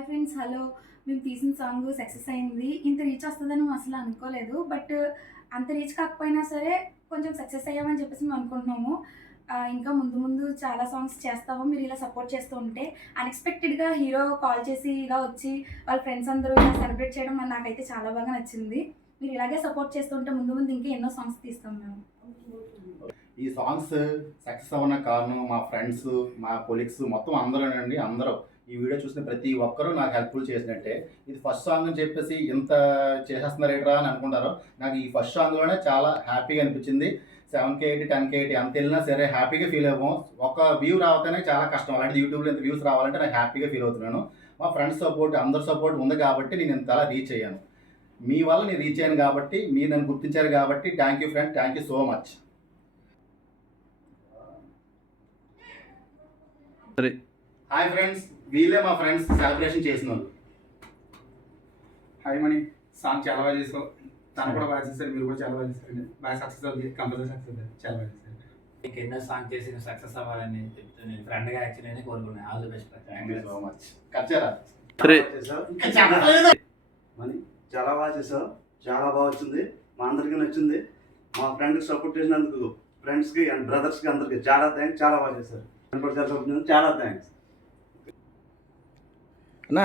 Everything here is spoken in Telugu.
Hi friends, hello. మేము తీసిన సాంగ్ సక్సెస్ అయింది. ఇంత రీచ్ వస్తదని మేము అసలు అనుకోలేదు. బట్ అంత రీచ్ కాకపోయినా సరే కొంచెం సక్సెస్ అయ్యామని చెప్పేసి మేము అనుకుంటున్నాము. ఇంకా ముందు ముందు చాలా సాంగ్స్ చేస్తాము. మీరు ఇలా సపోర్ట్ చేస్తూ ఉంటే. అన్‌ఎక్స్‌పెక్టెడ్‌గా హీరో కాల్ చేసి ఇలా వచ్చి వాళ్ళ ఫ్రెండ్స్ అందరూ ఇలా సెలబ్రేట్ చేయడం నాకైతే చాలా బాగా నచ్చింది. మీరు ఇలాగే సపోర్ట్ చేస్తూ ఉంటే ముందు ముందు ఇంకా ఎన్నో సాంగ్స్ తీస్తాం మేము. ఈ సాంగ్స్ సక్సెస్ అవ్వడానికి కారణం మా ఫ్రెండ్స్, మా కొలీగ్స్ మొత్తం అందరూనండి. అందరూ ఈ వీడియో చూసిన ప్రతి ఒక్కరూ నాకు హెల్ప్‌ఫుల్ చేసినట్టే. ఇది ఫస్ట్ సాంగ్ అని చెప్పేసి ఇంత చేసేస్తున్నారేంట్రా అని అనుకుంటారు. నాకు ఈ ఫస్ట్ సాంగ్‌లోనే చాలా హ్యాపీగా అనిపించింది. 7K 10K ఎంత వెళ్ళినా సరే హ్యాపీగా ఫీల్ అవ్వం. ఒక వ్యూ రావటమే చాలా కష్టం. అలాంటిది యూట్యూబ్‌లో ఇంత వ్యూస్ రావాలంటే నేను హ్యాపీగా ఫీల్ అవుతున్నాను. మా ఫ్రెండ్స్ సపోర్ట్, అందరి సపోర్ట్ ఉంది కాబట్టి నేను ఇంతలా రీచ్ అయ్యాను. మీ వల్ల నేను రీచ్ అయ్యాను కాబట్టి, మీరు నన్ను గుర్తించారు కాబట్టి thank you friend. Thank you so much. Hi friends, వీళ్ళే మా ఫ్రెండ్స్ సెలబ్రేషన్ చేసిన వాళ్ళు. హాయ్ మణి, సాంగ్ చాలా బాగా చేసావు. తను కూడా బాగా చేశారు, మీరు కూడా చాలా బాగా చేశారు. బాగా సక్సెస్ అవుతుంది, కంపల్సరీ సక్సెస్ అవుతుంది. చాలా బాగా చేశారు. నీకు ఎన్నో సాంగ్ చేసి సక్సెస్ అవ్వాలని చెప్తూ నేను ఫ్రెండ్గా యాక్చువల్లీ కోరుకున్నాను. All the best. Thank you so much. కచ్చారా మణి చాలా బాగా చేసావు, చాలా బాగా వచ్చింది, మా అందరికీ నచ్చింది. మా ఫ్రెండ్కి సపోర్ట్ చేసినందుకు ఫ్రెండ్స్కి అండ్ బ్రదర్స్కి అందరికీ చాలా థ్యాంక్స్. చాలా బాగా చేశారు. చాలా థ్యాంక్స్ అన్నా.